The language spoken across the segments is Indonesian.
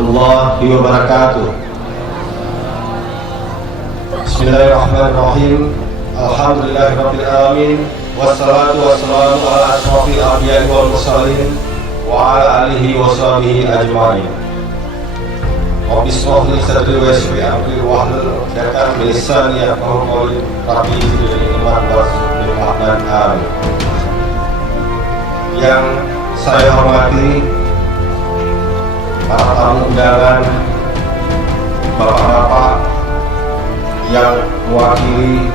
warahmatullahi wabarakatuh. Bismillahirrahmanirrahim. Alhamdulillahirabbil alamin. Wassalatu wassalamu ala asyrofil anbiya'i wal mursalin wa ala alihi wa sahbihi ajma'in. Rabbi shrah li sadri wa yassir li amri wahlul 'uqdatam min lisani yafqahu qawli. Rabbi zidni ilman warzuqni fahman. Amin. Yang saya hormati para tamu undangan, bapak-bapak yang mewakili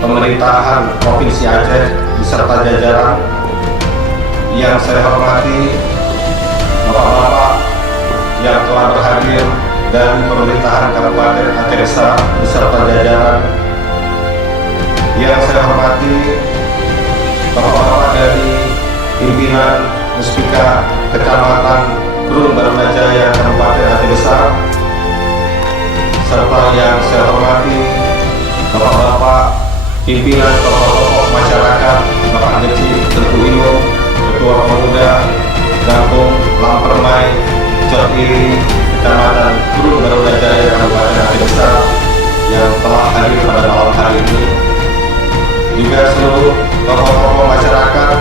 pemerintahan Provinsi Aceh beserta jajaran, yang saya hormati bapak-bapak yang telah berhadir dari pemerintahan Kabupaten Aceh Besar beserta jajaran, yang saya hormati bapak-bapak dari pimpinan Muspika Kecamatan Brun Barunajaya Kabupaten Aceh Besar, serta yang saya hormati bapak-bapak pimpinan tokoh-tokoh masyarakat, Bapak Haji Tengku Inung, Ketua Pemuda Kampung Lampermai, Cotiri, Kecamatan Brun Barunajaya Kabupaten Aceh Besar yang telah hadir pada malam hari ini, juga seluruh tokoh-tokoh masyarakat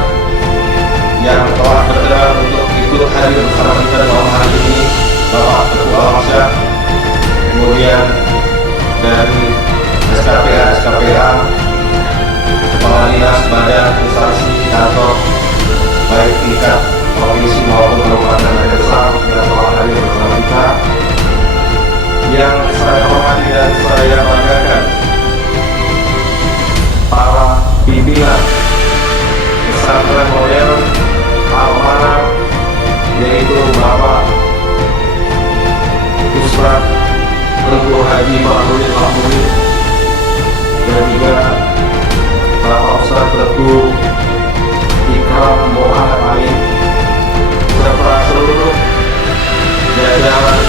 yang telah berkenan untuk ikut hadir bersama kita malam hari ini, Bapak Ketua Alamsyah, kemudian dari SKPA, Kepala Dinas Badan Instansi Kantor baik tingkat provinsi maupun kabupaten Aceh Besar yang telah hadir bersama kita, yang saya hormati dan saya banggakan para pimpinan pesantren modern Al-Manar, yaitu Bapak Ustaz Tengku Haji Bahrudin Al-Muni dan juga Bapak Ustaz Tengku Ikram Muhammad Ali, serta seluruh jajaran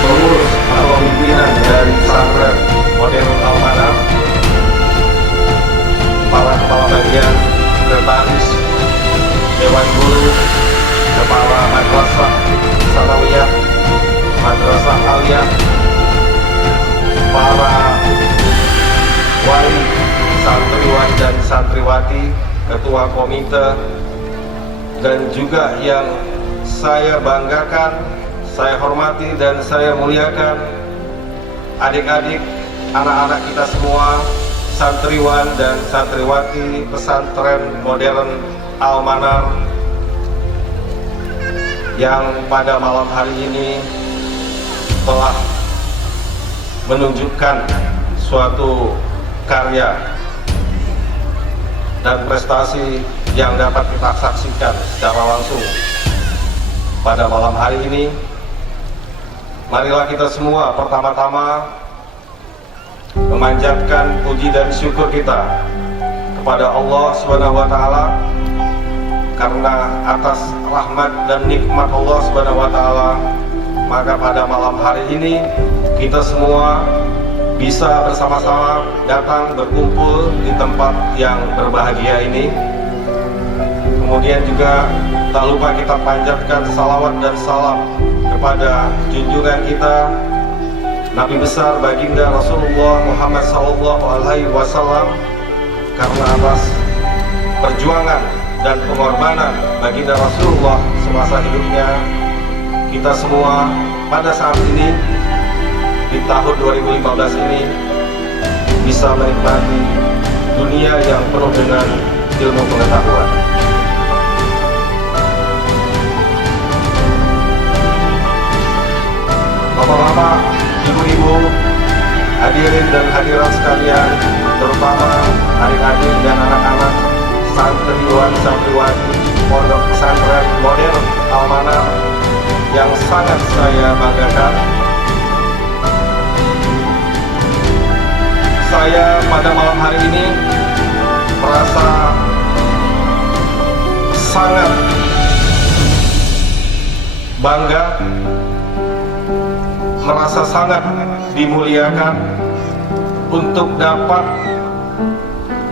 pengurus atau pimpinan dari pesantren modern Al-Manar, para kepala bagian, sekretaris, Dewan Guru, Kepala Madrasah Sanawiyah, Madrasah Aliyah, para wali, santriwan dan santriwati, ketua komite, dan juga yang saya banggakan, saya hormati dan saya muliakan adik-adik, anak-anak kita semua, santriwan dan santriwati pesantren modern Al-Manar, yang pada malam hari ini telah menunjukkan suatu karya dan prestasi yang dapat kita saksikan secara langsung pada malam hari ini. Marilah kita semua pertama-tama memanjatkan puji dan syukur kita kepada Allah SWT, karena atas rahmat dan nikmat Allah SWT, maka pada malam hari ini kita semua bisa bersama-sama datang berkumpul di tempat yang berbahagia ini. Kemudian juga tak lupa kita panjatkan salawat dan salam kepada junjungan kita Nabi besar baginda Rasulullah Muhammad SAW, karena atas perjuangan dan pengorbanan baginda Rasulullah semasa hidupnya, kita semua pada saat ini di tahun 2015 ini bisa menikmati dunia yang penuh dengan ilmu pengetahuan. Bapak-bapak, ibu-ibu, hadirin dan hadirat sekalian, terutama adik-adik dan anak-anak santriwan santriwati pondok pesantren modern Al-Manar yang sangat saya banggakan. Saya pada malam hari ini merasa sangat bangga, merasa sangat dimuliakan untuk dapat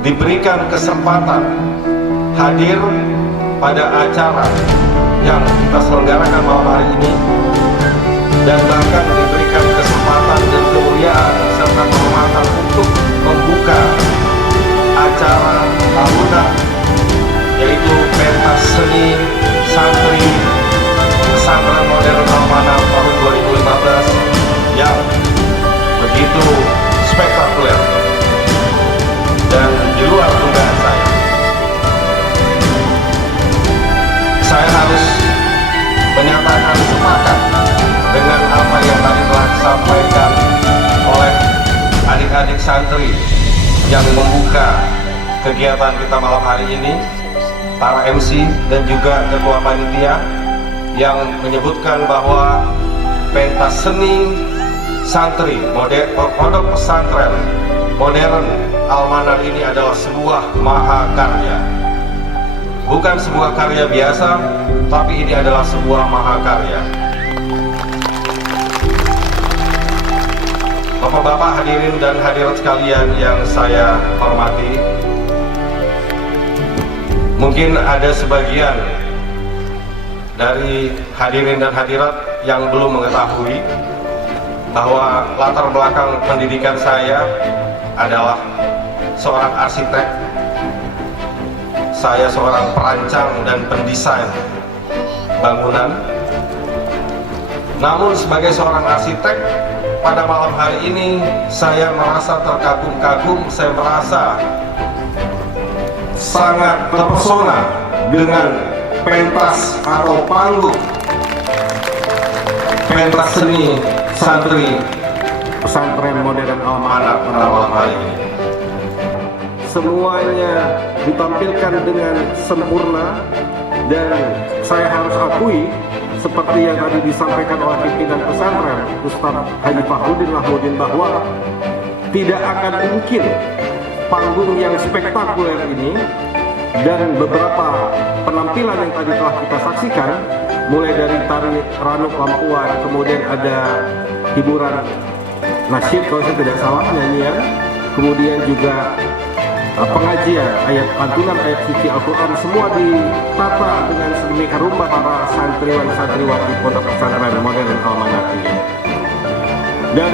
diberikan kesempatan hadir pada acara yang kita selenggarakan malam hari ini dan bahkan diberikan kesempatan dan kemuliaan serta kehormatan untuk membuka acara tahunan, yaitu pentas seni santri pesantren modern Al-Manar tahun 2015 yang begitu spektakuler dan di luar dugaan saya. Saya harus menyatakan sepakat dengan apa yang tadi telah disampaikan oleh adik-adik santri yang membuka kegiatan kita malam hari ini, para MC dan juga ketua panitia yang menyebutkan bahwa pentas seni santri pondok pesantren modern Al-Manar ini adalah sebuah mahakarya. Bukan sebuah karya biasa, tapi ini adalah sebuah mahakarya. Bapak-bapak hadirin dan hadirat sekalian yang saya hormati, mungkin ada sebagian dari hadirin dan hadirat yang belum mengetahui bahwa latar belakang pendidikan saya adalah seorang arsitek. Saya seorang perancang dan pendesain bangunan. Namun sebagai seorang arsitek, pada malam hari ini saya merasa terkagum-kagum, saya merasa sangat terpesona dengan pentas atau panggung pentas seni santri pesantren modern Al-Manar pada malam hari ini. Semuanya ditampilkan dengan sempurna, dan saya harus akui seperti yang tadi disampaikan oleh pimpinan pesantren Ustaz Haji Fahrudin Lahmudin, bahwa tidak akan mungkin panggung yang spektakuler ini dan beberapa penampilan yang tadi telah kita saksikan, mulai dari tari Ranuk Lampuan, kemudian ada hiburan nasyid kalau saya tidak salah, nyanyian, kemudian juga pengajian lantunan ayat suci Al-Quran, semua ditata dengan sedemikian rupa para santriwan-santriwati pondok pesantren modern Al-Manar ini. Dan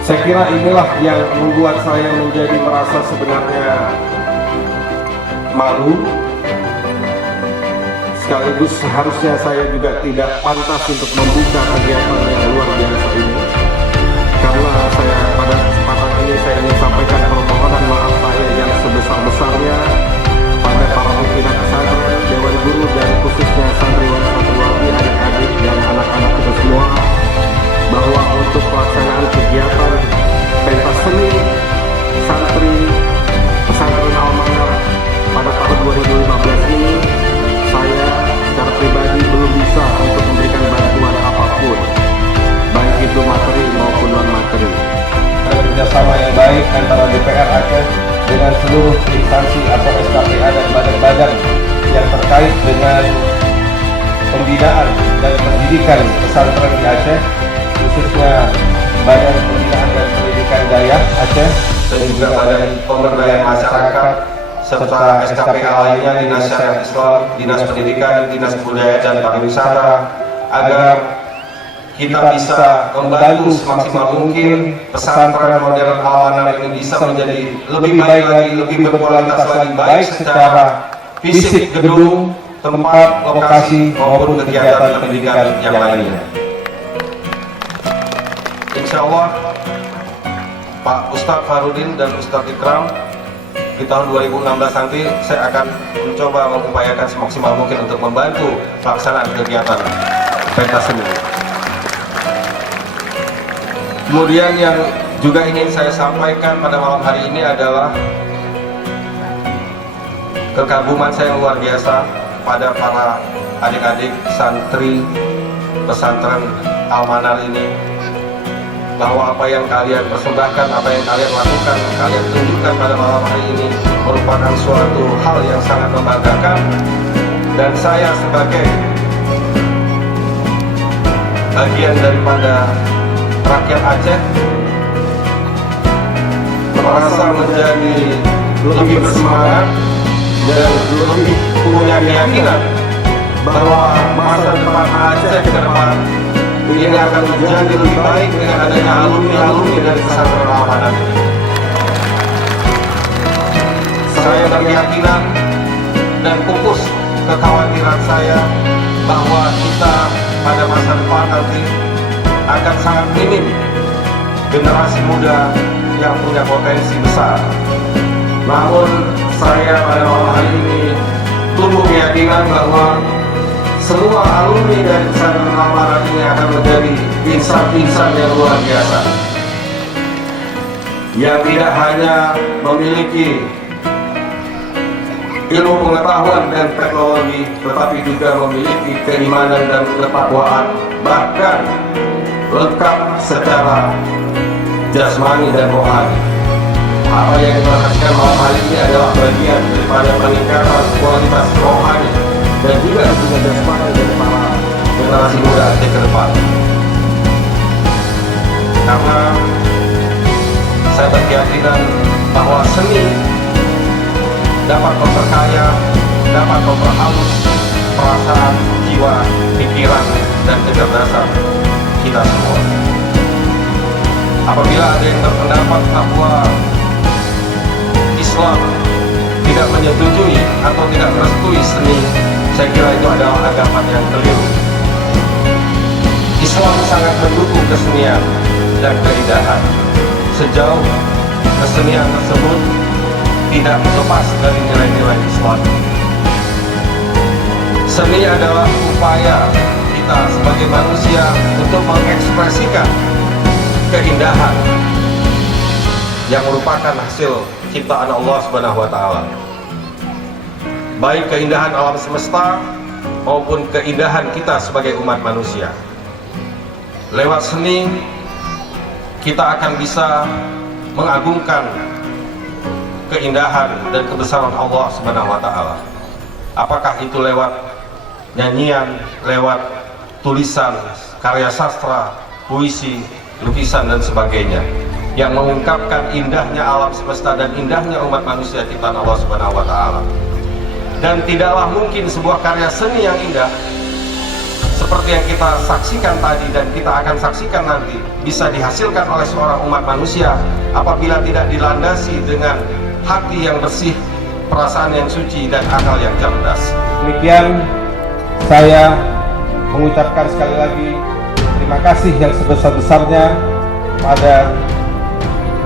saya kira inilah yang membuat saya menjadi merasa sebenarnya malu, sekaligus seharusnya saya juga tidak pantas untuk membuka kegiatan yang luar biasa ini, karena saya pada kesempatan ini saya ingin sampaikan permohonan maaf saya yang sebesar-besarnya pada para pimpinan pesantren, dewan guru, dan khususnya santriwan santriwati, adik-adik dan anak-anak kita semua, bahwa untuk pelaksanaan kegiatan pentas seni santri pesantren Al-Manar pada tahun 2015 ini, saya secara pribadi belum bisa untuk memberikan bantuan apapun, baik itu materi maupun non materi. Kerjasama yang baik antara DPR Aceh dengan seluruh instansi atau SKPA dan badan-badan yang terkait dengan pembinaan dan pendidikan pesantren di Aceh, khususnya Badan Pembinaan dan Pendidikan Dayak Aceh dan juga Badan Pemberdayaan Masyarakat serta SKPA lainnya, Dinas Syariah Islam, Dinas Pendidikan, Dinas Kebudayaan dan Pariwisata, agar kita bisa membantu semaksimal mungkin pesantren modern Al-Manar ini bisa menjadi lebih baik lagi, lebih berkualitas lagi, baik secara fisik gedung, tempat, lokasi maupun kegiatan pendidikan yang lainnya. Insya Allah Pak Ustadz Fahrudin dan Ustadz Ikram, di tahun 2016 nanti saya akan mencoba mengupayakan semaksimal mungkin untuk membantu pelaksanaan kegiatan pentas seni. Kemudian yang juga ingin saya sampaikan pada malam hari ini adalah kekaguman saya luar biasa pada para adik-adik santri pesantren Al-Manar ini, bahwa apa yang kalian persembahkan, apa yang kalian lakukan, kalian tunjukkan pada malam hari ini merupakan suatu hal yang sangat membanggakan. Dan saya sebagai bagian daripada rakyat Aceh merasa menjadi lebih bersemangat dan lebih punya keyakinan bahwa masa depan Aceh ke depan ini akan menjadi lebih baik dengan adanya alumni-alumni dari pesantren Al-Amanah ini. Saya berkeyakinan dan pupus kekhawatiran saya bahwa kita pada masa depan nanti akan sangat minim generasi muda yang punya potensi besar. Namun saya pada malam hari ini tumbuh keyakinan bahwa semua alumni dari pesantren Al-Amanah ini akan menjadi insan-insan yang luar biasa, yang tidak hanya memiliki ilmu pengetahuan dan teknologi, tetapi juga memiliki keimanan dan ketakwaan, bahkan lengkap secara jasmani dan rohani. Apa yang kita lakukan malam hari ini adalah bagian daripada peningkatan kualitas rohani dan juga tentunya jasmani dari para generasi muda ke depan. Karena saya berkeyakinan bahwa seni dapat memperkaya, dapat memperhalus perasaan, jiwa, pikiran, dan kecerdasan kita semua. Apabila ada yang berpendapat bahwa Islam tidak menyetujui atau tidak merestui seni, saya kira itu adalah anggapan yang keliru. Islam sangat mendukung kesenian dan keindahan sejauh kesenian tersebut tidak lepas dari nilai-nilai Islam. Seni adalah upaya kita sebagai manusia untuk mengekspresikan keindahan yang merupakan hasil ciptaan Allah Subhanahu wa Ta'ala. Baik keindahan alam semesta maupun keindahan kita sebagai umat manusia. Lewat seni kita akan bisa mengagungkan keindahan dan kebesaran Allah Subhanahu wa Ta'ala. Apakah itu lewat nyanyian, lewat tulisan, karya sastra, puisi, lukisan dan sebagainya, yang mengungkapkan indahnya alam semesta dan indahnya umat manusia ciptaan Allah Subhanahu wa Ta'ala. Dan tidaklah mungkin sebuah karya seni yang indah seperti yang kita saksikan tadi dan kita akan saksikan nanti bisa dihasilkan oleh seorang umat manusia apabila tidak dilandasi dengan hati yang bersih, perasaan yang suci, dan akal yang cerdas. Demikian saya mengucapkan sekali lagi terima kasih yang sebesar-besarnya pada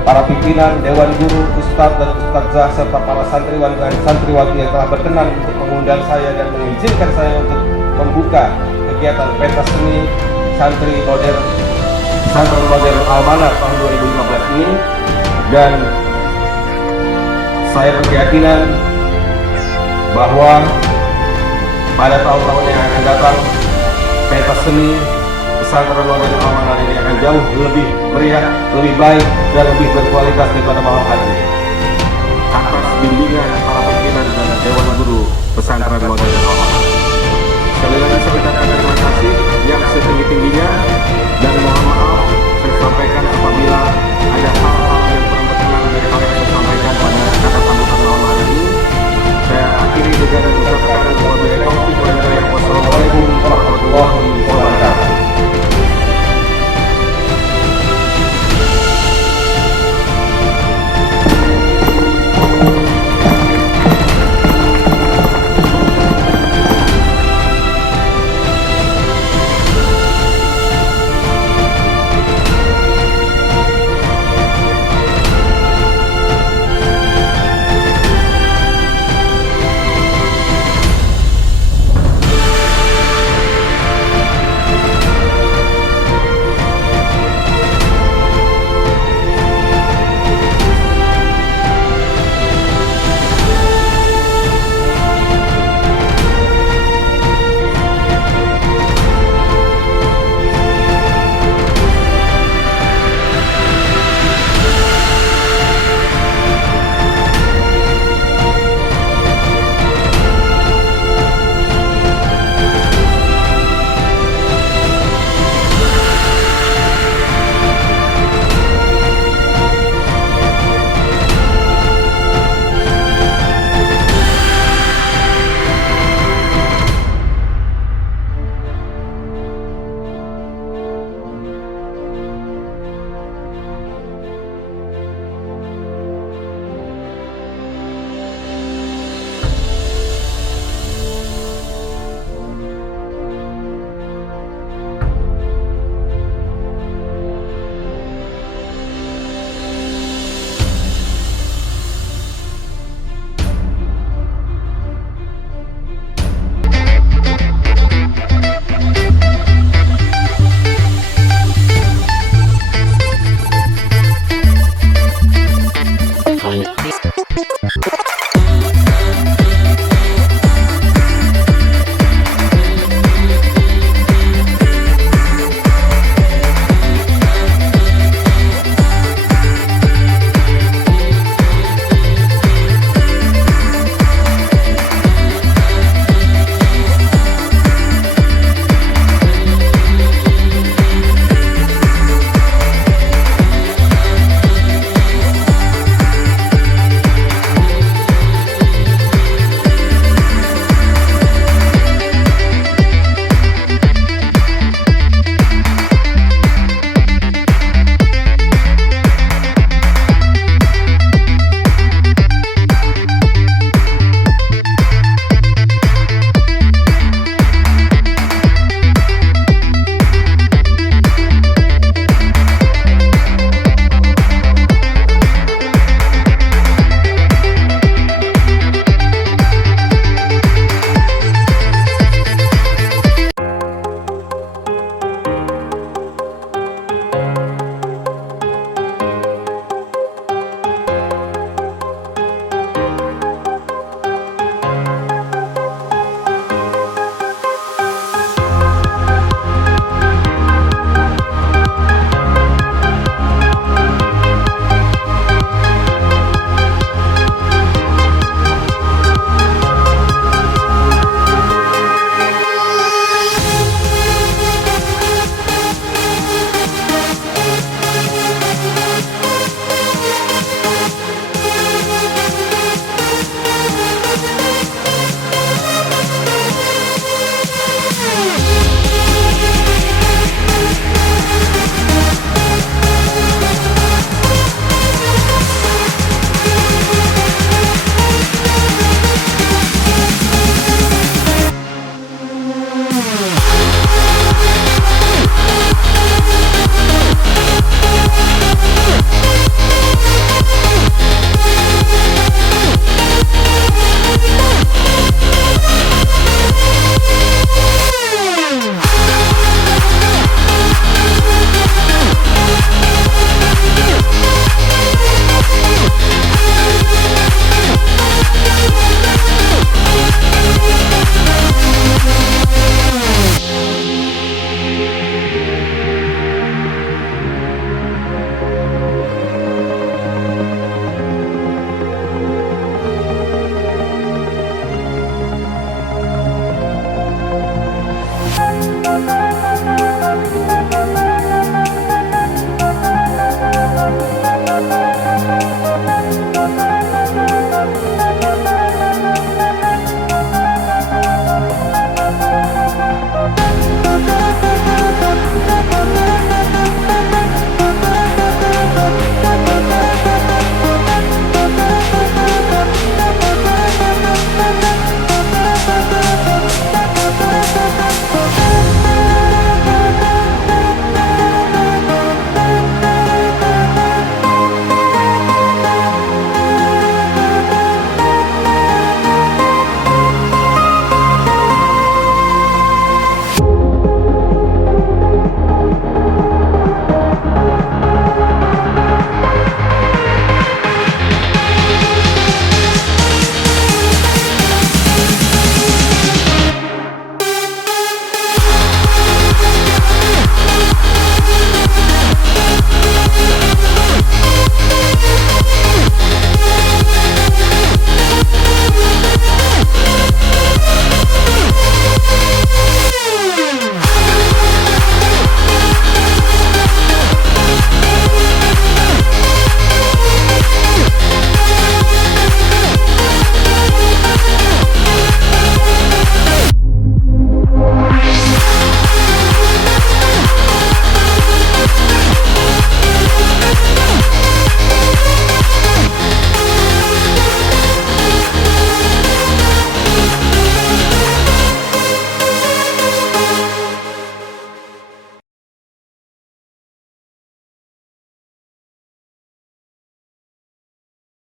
para pimpinan, Dewan Guru, Ustadz dan Ustadzah, serta para santriwan dan santriwati yang telah berkenan untuk mengundang saya dan mengizinkan saya untuk membuka kegiatan pentas seni santri modern Pesantren Modern Al-Amanah tahun 2015 ini. Dan saya berkeyakinan bahwa pada tahun-tahun yang akan datang pentas seni Pesantren Modern Al-Amanah ini akan jauh lebih meriah, lebih baik, dan lebih berkualitas daripada malam hari ini. Atas bimbingan para pimpinan dan Dewan Guru Pesantren Modern